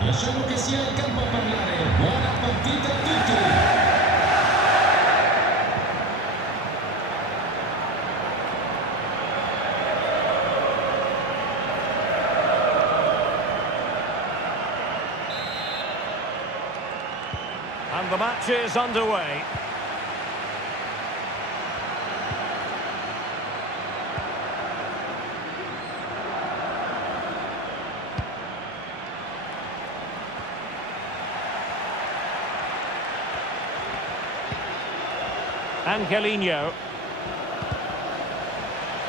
Lasciamo che sia il campo a parlare. Buona partita a tutti. And the match is underway. Angelino.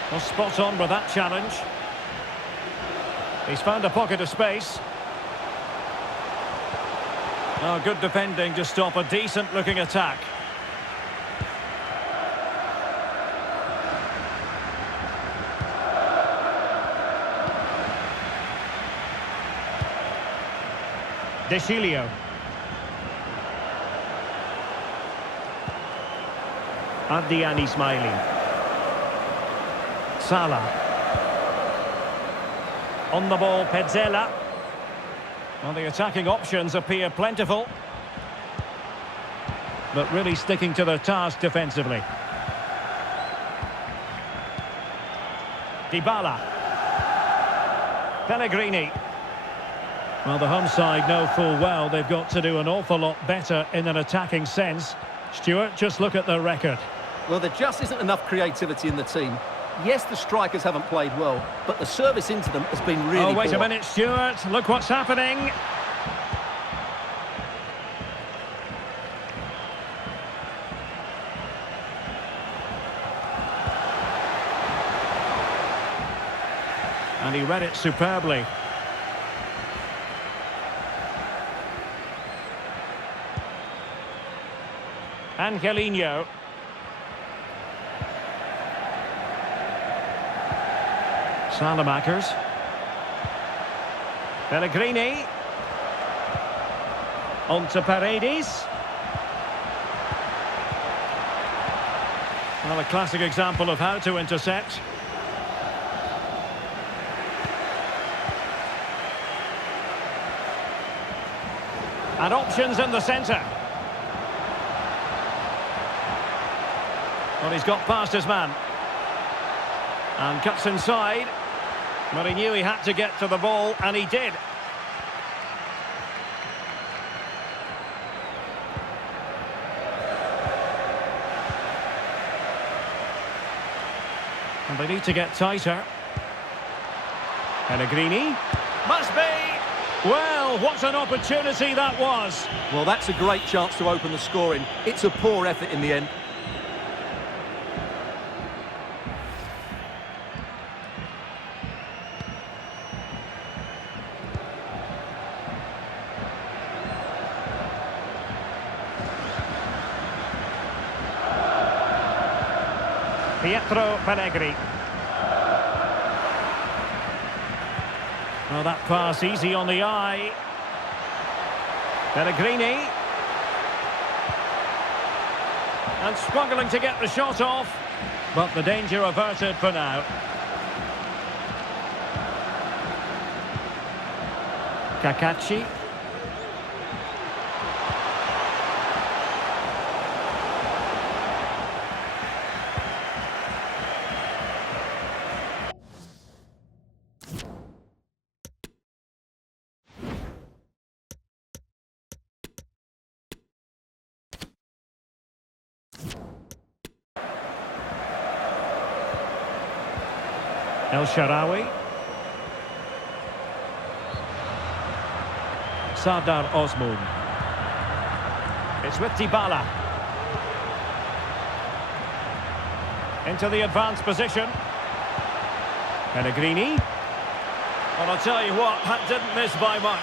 Well, spot on with that challenge. He's found a pocket of space. Oh, good defending to stop a decent-looking attack. Deschilio. Addian Ismaili. Salah. On the ball, Pezzella. Well, the attacking options appear plentiful, but really sticking to their task defensively. Dybala. Pellegrini. Well, the home side know full well they've got to do an awful lot better in an attacking sense. Stuart, just look at their record. Well, there just isn't enough creativity in the team. Yes, the strikers haven't played well, but the service into them has been really poor. Oh, wait a minute, Stuart. Look what's happening. And he read it superbly. Angelino. Salamakers. Pellegrini. On to Paredes. Well, a classic example of how to intercept. And options in the centre. Well, he's got past his man. And cuts inside. But he knew he had to get to the ball, and he did. And they need to get tighter. Pellegrini. Must be! Well, what an opportunity that was. Well, that's a great chance to open the scoring. It's a poor effort in the end. Pietro Pellegrini. Well, that pass easy on the eye. Pellegrini. And struggling to get the shot off. But the danger averted for now. Kakachi. El Shaarawy. Sardar Ozmoon. It's with Dybala. Into the advanced position. Pellegrini. Well, I'll tell you what, that didn't miss by much.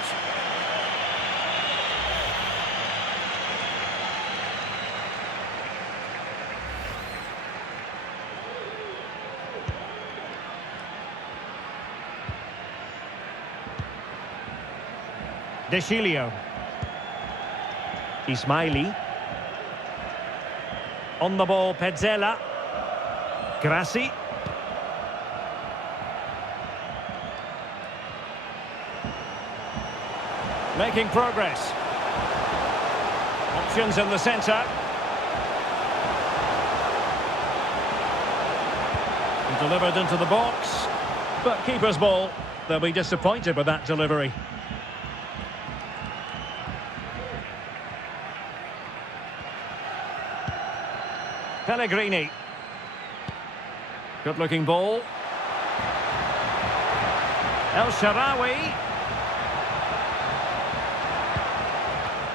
Deschilio. Ismaili. On the ball, Pezzella. Grassi. Making progress. Options in the centre. Delivered into the box. But keeper's ball. They'll be disappointed with that delivery. Pellegrini. Good looking ball. El Shaarawy.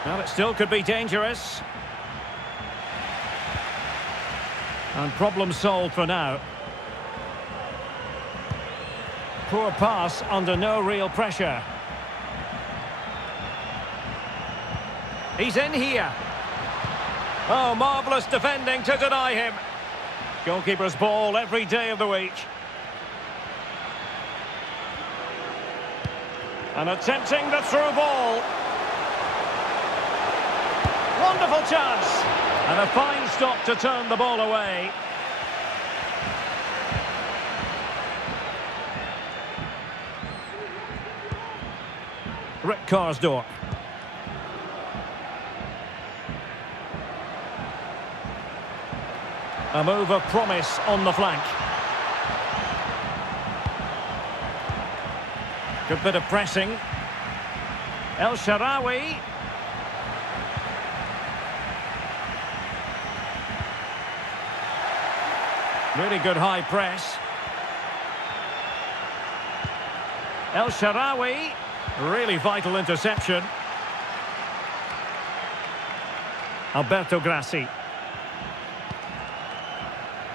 Well, it still could be dangerous. And problem solved for now. Poor pass under no real pressure. He's in here. Oh, marvellous defending to deny him. Goalkeeper's ball every day of the week. And attempting the through ball. Wonderful chance. And a fine stop to turn the ball away. Rick Karsdorp. A move of promise on the flank. Good bit of pressing. El Shaarawy. Really good high press. El Shaarawy. Really vital interception. Alberto Grassi.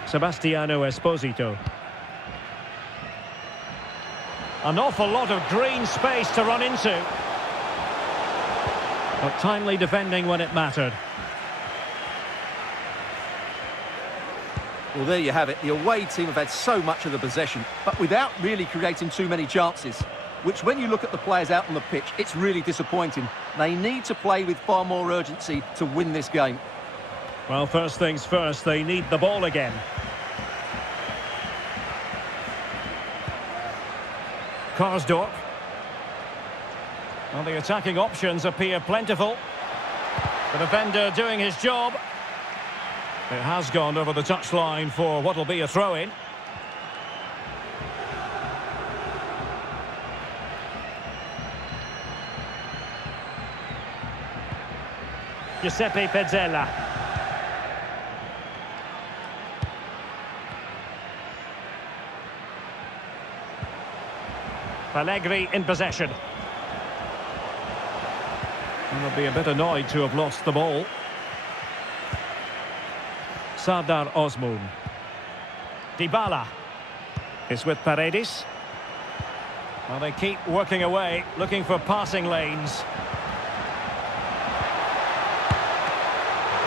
Sebastiano Esposito. An awful lot of green space to run into. But timely defending when it mattered. Well, there you have it. The away team have had so much of the possession, but without really creating too many chances, which when you look at the players out on the pitch, it's really disappointing. They need to play with far more urgency to win this game. Well, first things first, they need the ball again. Karsdorp. Well, the attacking options appear plentiful. The defender doing his job. It has gone over the touchline for what will be a throw-in. Giuseppe Pezzella. Allegri in possession. And they'll be a bit annoyed to have lost the ball. Sardar Osmoon. Dybala is with Paredes. Well, they keep working away, looking for passing lanes.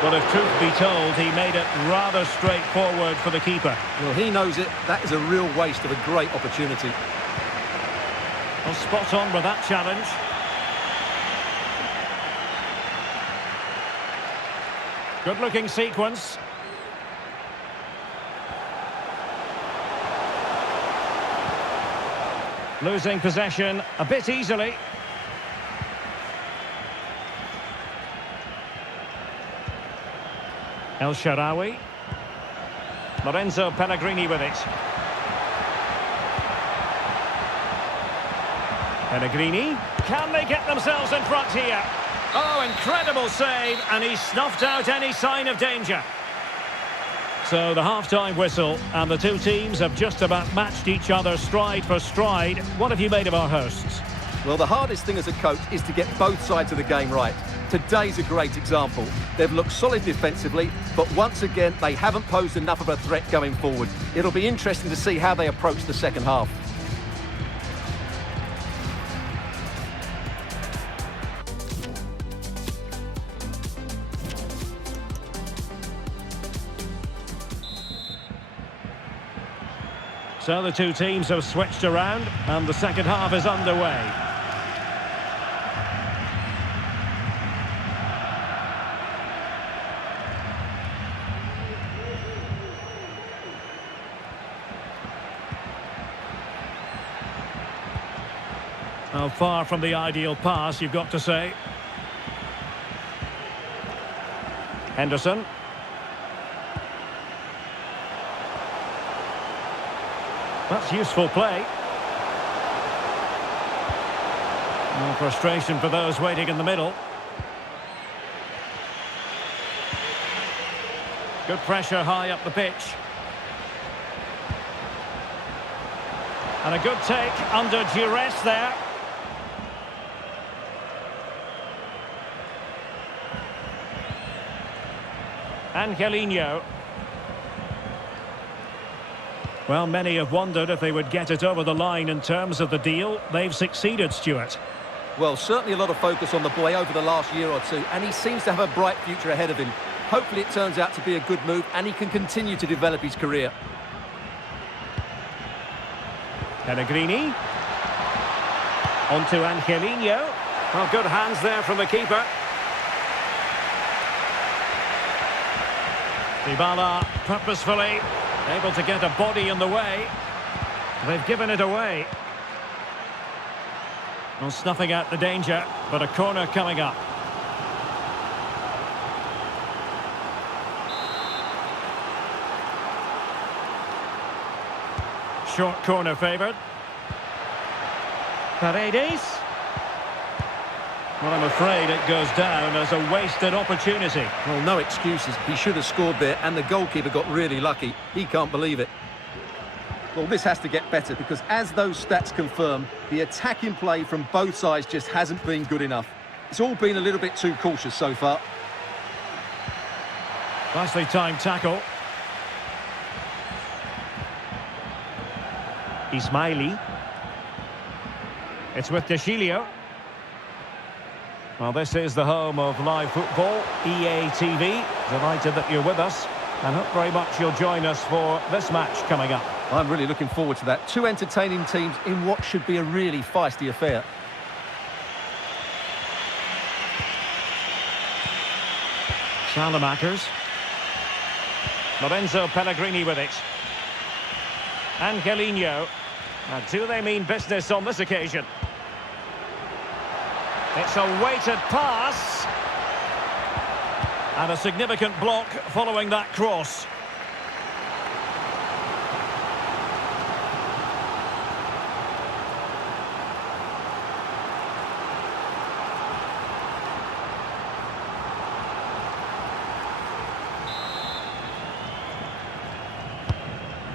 Well, if truth be told, he made it rather straightforward for the keeper. Well, he knows it. That is a real waste of a great opportunity. Well, spot on with that challenge. Good-looking sequence. Losing possession a bit easily. El Shaarawy. Lorenzo Pellegrini with it. Pellegrini. Can they get themselves in front here? Oh, incredible save, and he snuffed out any sign of danger. So the half-time whistle, and the two teams have just about matched each other stride for stride. What have you made of our hosts? Well, the hardest thing as a coach is to get both sides of the game right. Today's a great example. They've looked solid defensively, but once again, they haven't posed enough of a threat going forward. It'll be interesting to see how they approach the second half. So the two teams have switched around, and the second half is underway. Oh, far from the ideal pass, you've got to say. Henderson. That's useful play. No frustration for those waiting in the middle. Good pressure high up the pitch. And a good take under duress there. Angelino. Well, many have wondered if they would get it over the line in terms of the deal. They've succeeded, Stuart. Well, certainly a lot of focus on the boy over the last year or two, and he seems to have a bright future ahead of him. Hopefully it turns out to be a good move and he can continue to develop his career. Pellegrini. On to Angelino. Well, good hands there from the keeper. Dybala purposefully able to get a body in the way. They've given it away. Well, snuffing out the danger, but a corner coming up. Short corner favoured. Paredes. Well, I'm afraid it goes down as a wasted opportunity. Well, no excuses. He should have scored there, and the goalkeeper got really lucky. He can't believe it. Well, this has to get better, because as those stats confirm, the attacking play from both sides just hasn't been good enough. It's all been a little bit too cautious so far. Nicely timed tackle. Ismaili. It's with Deschilio. Well, this is the home of live football, EA TV. Delighted that you're with us, and hope very much you'll join us for this match coming up. I'm really looking forward to that. Two entertaining teams in what should be a really feisty affair. Salamakers. Lorenzo Pellegrini with it. Angelino. Now, do they mean business on this occasion? It's a weighted pass. And a significant block following that cross.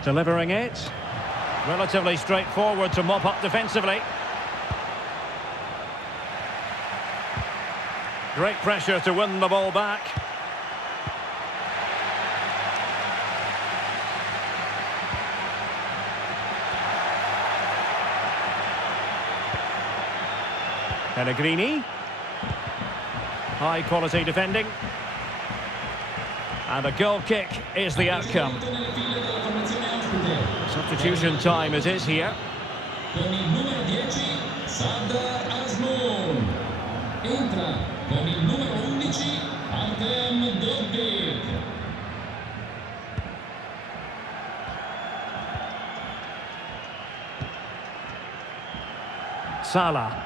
Delivering it. Relatively straightforward to mop up defensively. Great pressure to win the ball back. Pellegrini. High quality defending. And a goal kick is the outcome. Substitution time it is here. Con il numero 10, Sardar Azmoun. Entra con il numero 11, Artem Dovbyk. Salah.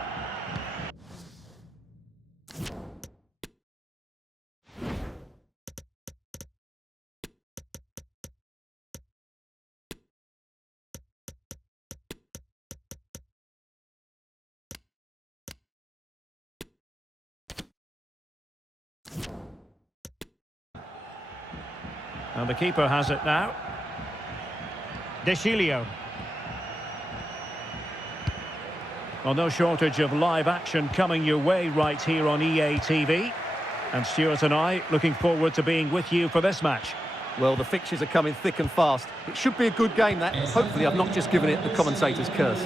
And the keeper has it now. Deschilio. Well, no shortage of live action coming your way right here on EA TV. And Stuart and I looking forward to being with you for this match. Well, the fixtures are coming thick and fast. It should be a good game, that. Hopefully I've not just given it the commentator's curse.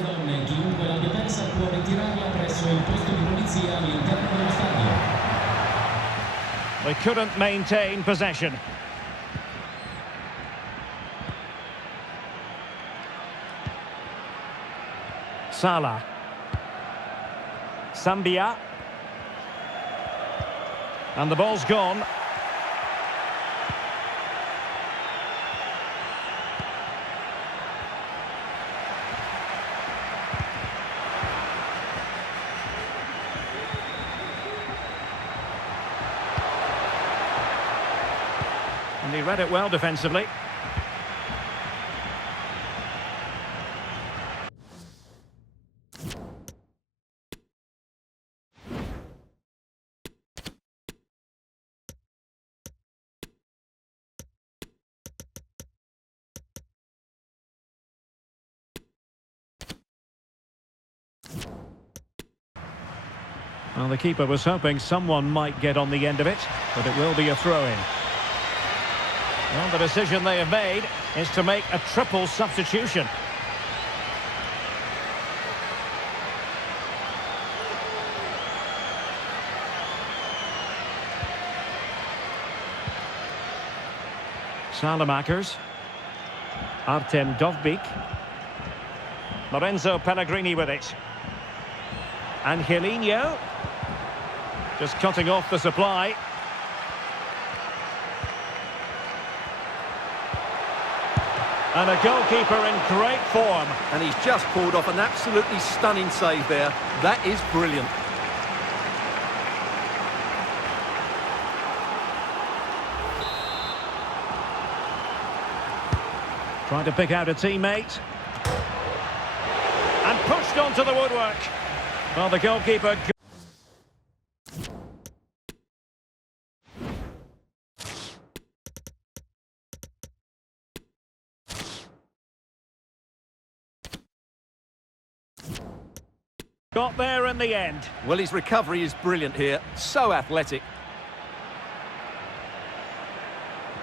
They couldn't maintain possession. Salah. Sambia. And the ball's gone. He read it well defensively. Well, the keeper was hoping someone might get on the end of it, but it will be a throw-in. Well, the decision they have made is to make a triple substitution. Salamakers. Artem Dovbyk. Lorenzo Pellegrini with it. Angelino. Just cutting off the supply. And a goalkeeper in great form. And he's just pulled off an absolutely stunning save there. That is brilliant. Trying to pick out a teammate. And pushed onto the woodwork. Well, the goalkeeper... got there in the end. Well, his recovery is brilliant here. So athletic.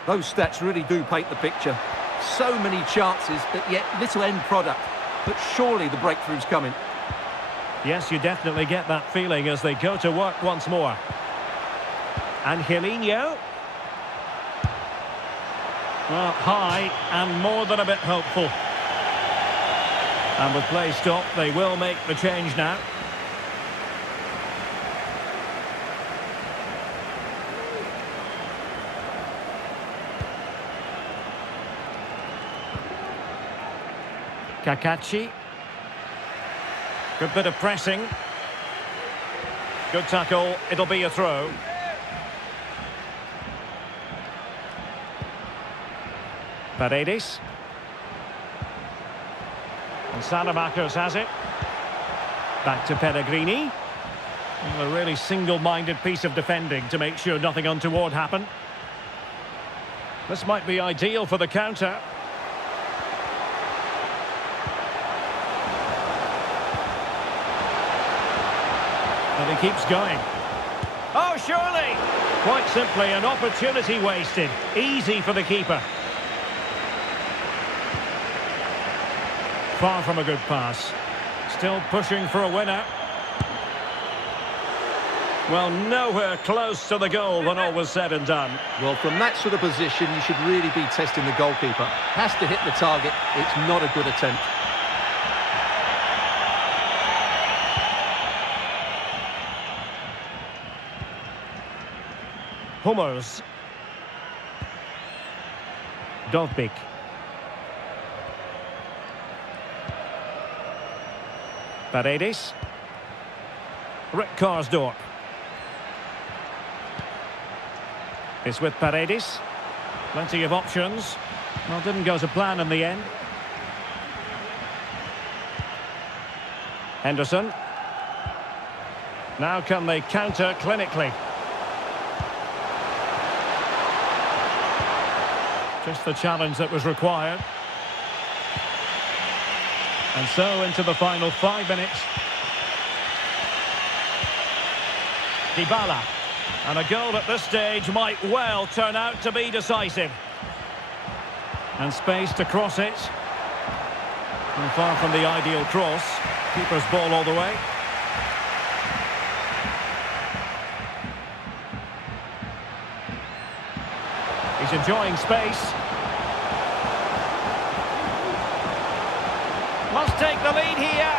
Those stats really do paint the picture. So many chances, but yet little end product. But surely the breakthrough's coming. Yes, you definitely get that feeling as they go to work once more. Angelino. Well, high and more than a bit hopeful. And with play stopped, they will make the change now. Kakachi. Good bit of pressing. Good tackle. It'll be a throw. Paredes. And Salamakers has it. Back to Pellegrini. Well, a really single-minded piece of defending to make sure nothing untoward happened. This might be ideal for the counter. And he keeps going. Oh, surely! Quite simply, an opportunity wasted. Easy for the keeper. Far from a good pass. Still pushing for a winner. Well, nowhere close to the goal when all was said and done. Well, from that sort of position, you should really be testing the goalkeeper. Has to hit the target. It's not a good attempt. Hummels. Dovbyk. Paredes. Rick Karsdorp. It's with Paredes. Plenty of options. Well, didn't go to plan in the end. Henderson. Now can they counter clinically? Just the challenge that was required. And so into the final 5 minutes. Dybala. And a goal at this stage might well turn out to be decisive. And space to cross it. And far from the ideal cross. Keeper's ball all the way. He's enjoying space. Must take the lead here.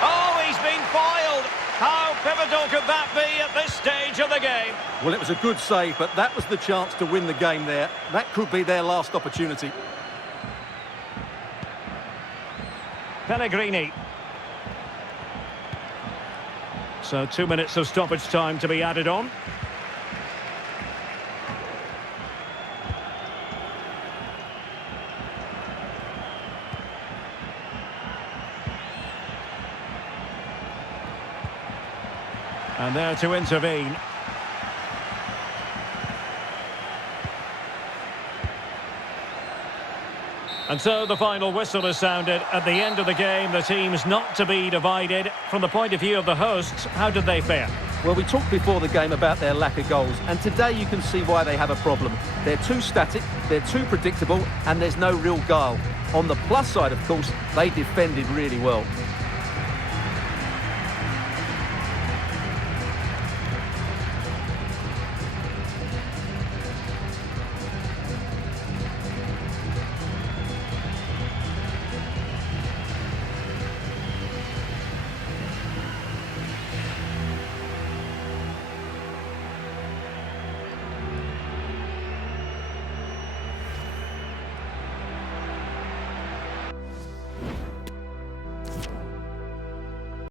Oh, he's been foiled. How pivotal could that be at this stage of the game? Well, it was a good save, but that was the chance to win the game there. That could be their last opportunity. Pellegrini. So 2 minutes of stoppage time to be added on. And there to intervene. And so the final whistle is sounded. At the end of the game, the team's not to be divided. From the point of view of the hosts, how did they fare? Well, we talked before the game about their lack of goals, and today you can see why they have a problem. They're too static, they're too predictable, and there's no real guile. On the plus side, of course, they defended really well.